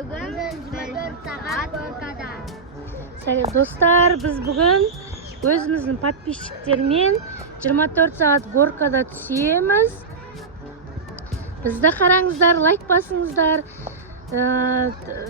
Бүгін 24 сағат Горкада. Достар, біз бүгін өзіміздің подписчиктермен 24 сағат Горкада түсеміз. Бізді қараңыздар, лайк басыңыздар.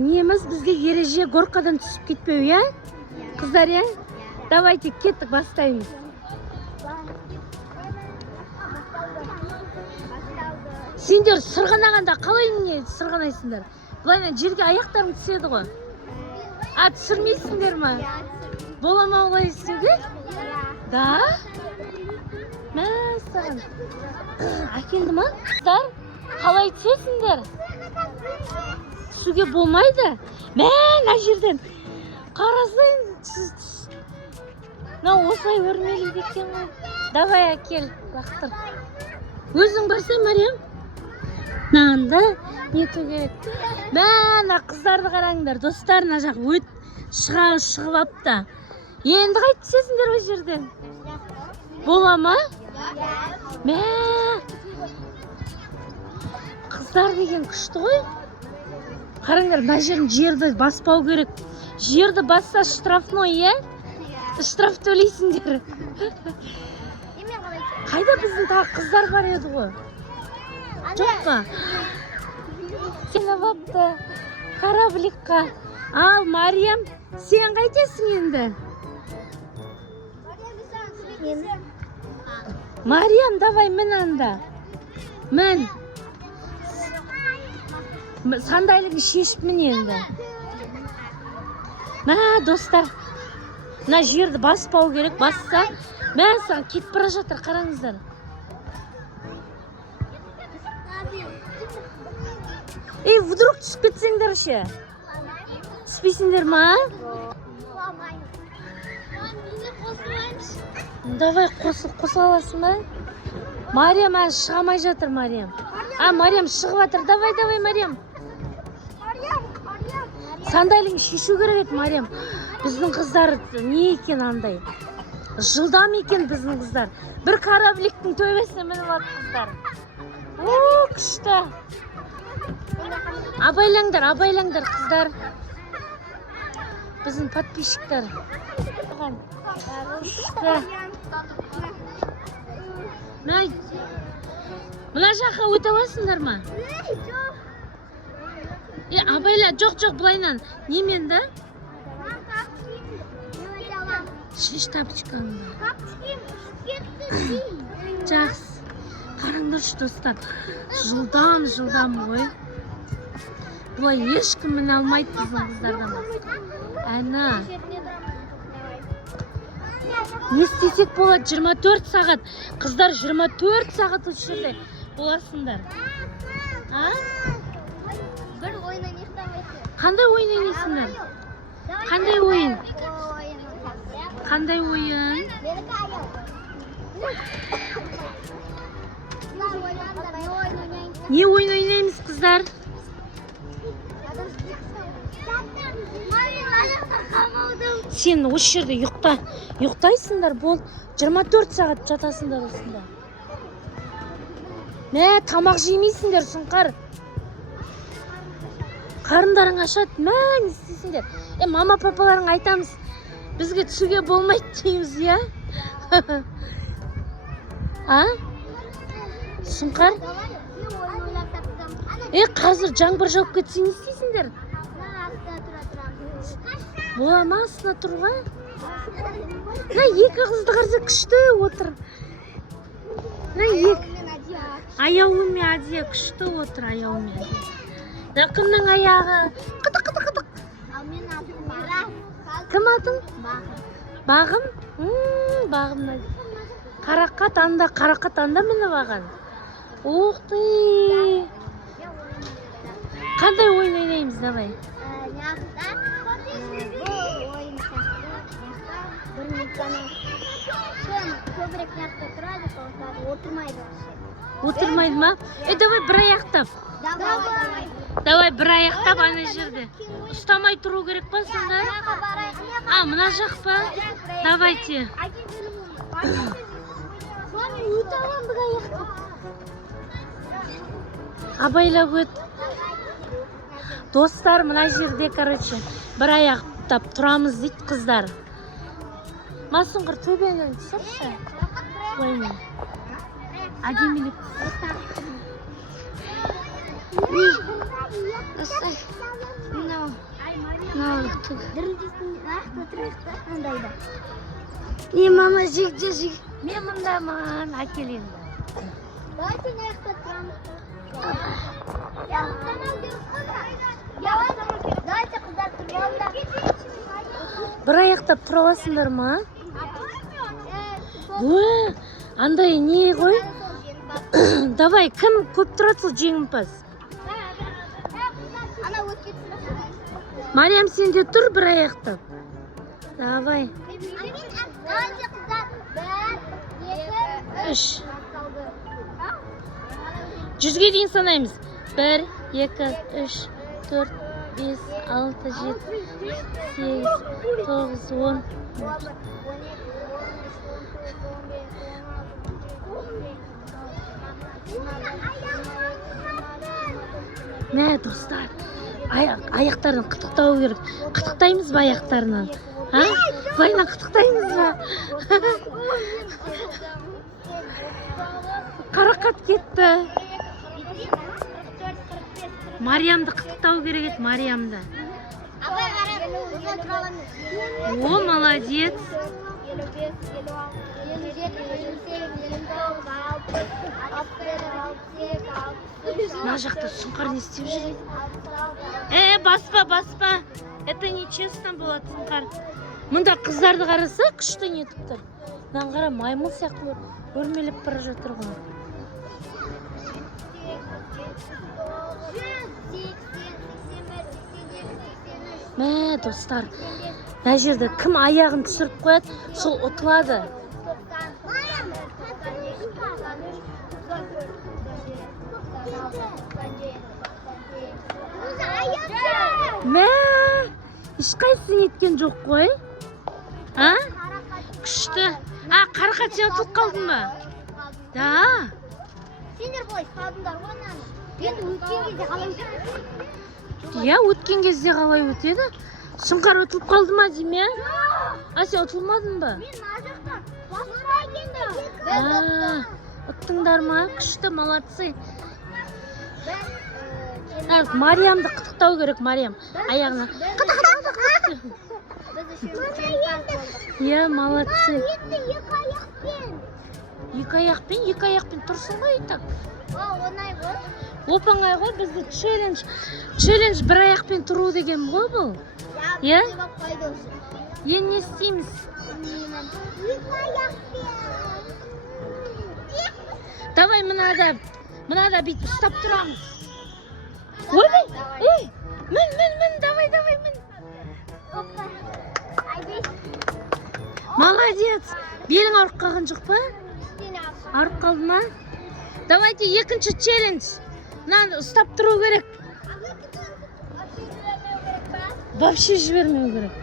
Неміз бізге ереже Горкадан түсіп кетпеу, я? Қыздар, я? Давайте кеттік, бастаймыз. Сендер сырғанағанда қалай не сырғанайсыңдар? Бұлайна жерге аяқтарың түседі ғой. Түсірмейсіңдер ма? Бола ма олай істеуге? Да? Мә, саған. Әкелді ма? Қыздар, қалай түсесіңдер? Түсуге болмайды? Мә, мына жерден. Қарасың, түс. Осылай өрмелейді екен ғой. Давай әкел, лақтыр. Өзің барсай, Мариям? Нанды нету керек. Мәна қыздарды қараңдар, достар, мына жақ өт шығып апты. Енді қайт түсесіңдер о жерден? Бола ма? Мә, қыздар деген күшті ғой. Қараңдар, мына жерді баспау керек. Жерді басса штрафной, е? Штраф төлейсіңдер. Қайда біздің тағы қыздар бар еді ғой? Жоқ па? Сені бапты корабликқа. Ал, Мариям, сен қайтесің енді? Мариям, давай мін анда. Мін. Сандайлығын шешіп мін енді. Мә, достар, мына жерді баспау керек, басса, мә, саған кетіп бара жатыр, қараңыздар. Вдруг түсіп кетсеңдер ше? Түспейсіңдер ма? Давай қоса аласың ба? Мариям, шығамай жатыр, Мариям. Мариям шығып жатыр. Давай, Мариям. Сандайлығын шешу керек еді, Мариям. Біздің қыздар не екен андай? Жылдам екен біздің қыздар. Бір корабликтің төбесіне мініп алып қыздар. О, күшті. Абайлаңдар, қыздар. Біздің подписчиктер. Күшті. Мұна жаққа өте аласыңдар ма? Абайла, жоқ, бұлайнан. Неменді? Шеш тапочкаңды. Жақсы. Қараңдаршы, достар. Жылдам ғой. Бұлай ешкім мін алмайды біздің қыздардан басқа. Әні. Не істесек болады? 24 сағат. Қыздар 24 сағат осы жерде боласыңдар. Бір ойын ойнайсыңдар. Қандай ойын ойнайсыңдар? Қандай ойын? Қандай ойын? Не ойын ойнаймыз, қыздар? Сен осы жерде ұйықтайсыңдар, бол 24 сағат жатасыңдар осында. Мә, тамақ жемейсіңдер, сұңқар. Қарындарың ашады, мә, не істейсіңдер? Мама, папаларың айтамыз, бізге түсуге болмайды дейміз, я? Сұңқар? Қазір жаңбыр жауып кетсе не істейсіңдер? Бола ма астына тұруға? Екі қызды қарсы күшті отыр. Аяулымен Адия күшті отыр, аяулымен. Кімнің аяғы? Қытық. Кім атың? Бағым? Бағым. Қарақат анда міні баған. Оқты. Қандай ойын ойнаймыз, давай? Көбірек яқта тұрады, отырмайды. Отырмайды ма? Давай бір аяқтап. Давай бір аяқтап ана жерде. Ұстамай тұру керек па сонда? Мына жақ па? Давайте. Абайлап өт. Достар, мына жерде, короче, бір аяқтап тұрамыз дейді қыздар. Масұңғыр төбенен түсірші. Оймен. Әдемілік. Не, мама, жегде. Мен мұндамын, әкел енді. Давайте не ақтатырамыз. Давайте қыздар тұрғанда. Бір аяқтап тұра аласыңдар ма? Ой, андай не ғой? Давай, кім көп тұрады сол жеңімпаз? Ана өткен сұрасы. Мариям, сен де тұр бір аяқтап. Давай. Давайте қыздар. 1, 2, 3. 100-ге дейін санаймыз. 1, 2, 3, 4, 5, 6, 7, 8, 9, 10. Мә, достар, аяқтарын қытықтау керек. Қытықтаймыз ба аяқтарынан? Былайынан қытықтаймыз ба? Қарақат кетті. Мариямды қытықтау керек еді, Мариямды. Абай қарап, О, молодец. 55, 56, 57, 58, 59, Мына жақта сұңқар не істеп жүр? Баспа. Это нечестно болады, сұңқар. Мұнда қыздарды қараса, күшті нетіп тұр. Мынаны қара, маймыл сияқты өрмелеп бара жатыр ғой. Мә, достар, мына жерде кім аяғын түсіріп қояды, сол ұтылады. Мә, ешқайсың еткен жоқ қой. Күшті. Қарақат, сен ұтылып қалдың ба? Да. Сендер былай қалдыңдар ғой наны. Енді өткен кезде қалай өтеді? Иә, өткен кезде қалай өтеді? Сұңқар ұтылып қалды ма дейме? Сен ұтылмадың ба? Мен мына жақтан басып келдім. Ұттыңдар ма? Күшті, молодцы. Мариямды қытықтау керек, Мариям. Аяғына. Иә, молодцы. Екі аяқпен тұрсын ғой етік. Оңай ғой. Оп-оңай ғой, бізді челлендж бір аяқпен тұру деген ғой бұл. Иә? Енді не істейміз? Давай, мынада бүйтіп ұстап тұрамыз. Ой, мін, давай, мін. Молодец. Белің ауырып қалған жоқ па? Ауырып қалды ма? Давайте, екінші челлендж. Мынаны ұстап тұру керек. Вообще жібермеу керек.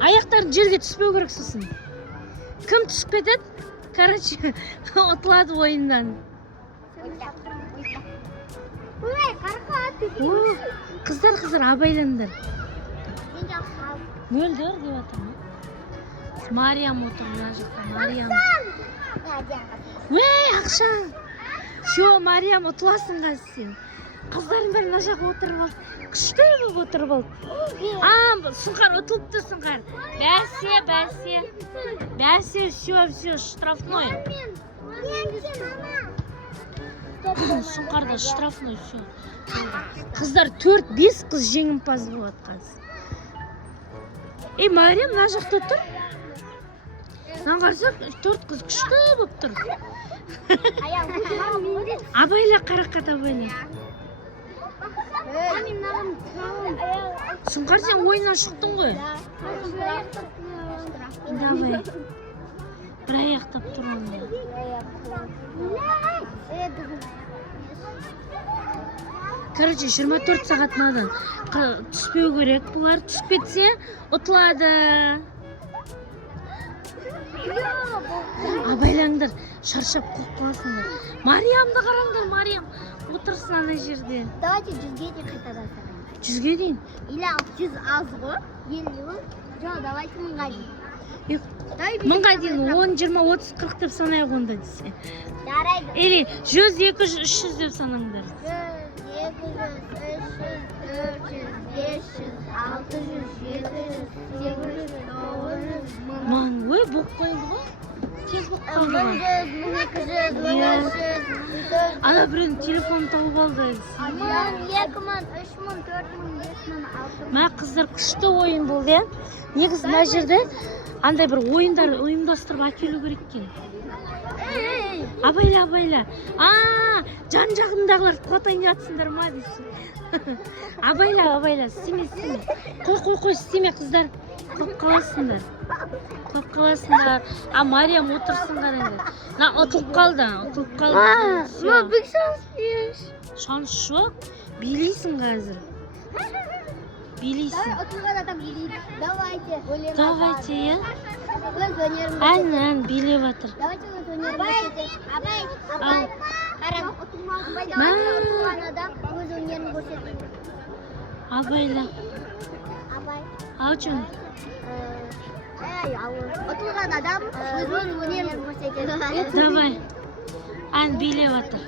Аяқтарын жерге түспеу керек сосын. Кім түсіп кетеді? Короче, ұтылады ойындан. Қыздар, абайландар. Мөлдір деп атыр ма? Мариям отыр мына жақта, Мариям. Ақшаң. Все, Мариям, ұтыласың қазір сен. Қыздарың бәрі мына жаққа отырып алды. Күшті болып отырып алды. Сұңқар ұтылыпты, Сұңқар. Бәсе, все, штрафной. Сұңқарда штрафной, все. Қыздар 4-5 қыз жеңімпаз болады қазір. Мариям мына жақта тұр. Мынаны қарасақ, 4 қыз күшті болып тұр. Абайла, Қарақат, абайла. Сұңқар, сен ойыннан шықтың ғой. Давай. Бір аяқтап тұрмын. Короче, 24 сағат надан түспеу керек. Бұлар түсіп кетсе, ұтылады. Абайлаңдар, шаршап қоқ қаласыңдар. Мариямды қараңдар, Мариям отырсын ана жерде. Давайте 100-ге де қайтадан. 100-ге дейін. Или 100 аз ғой. 50. Жоқ, давайте 1000-ға дейін. Мыңға дейін 10, 20, 30, 40 деп санайық онда десе. Жарайды. Или 100, 200, 300 деп санаңдар. 100, 200, 300, 400, 500, 600, 700, 800, 900, 1000. Ман, ой, боқ қойды ғой. Тез боқ қалды ғой. 100, 1200, 1300, 1400. Ана біреудің телефонын тауып алды. 1000, 2000, 3000, 4000, 5000, 6000. Мә қыздар күшті ойын болды, иә. Негізі мына жерде андай бір ойындар ұйымдастырып әкелу керек екен. Абайла. Жан жағымдағылар қотайын жатсыңдар ма дейсің. Абайла, істеме. Қой, істеме қыздар. Қоп қаласыңдар. Мариям отырсын қараңдар. Ұтылып қалды. Ма, бік шанс еш. Шанс жоқ. Билейсің қазір. Билейсің. Отылған адам билейді. Давайте, иә. Өз өнерін Ән, билеп жатыр. Давайте өз өнерін көрсетейік. Абай. Қарам. Отылған адам өз өнерін көрсетейік. Абайла. Аучын. Отылған адам өз өнерін көрсетейік. Давай. Ән билеп жатыр.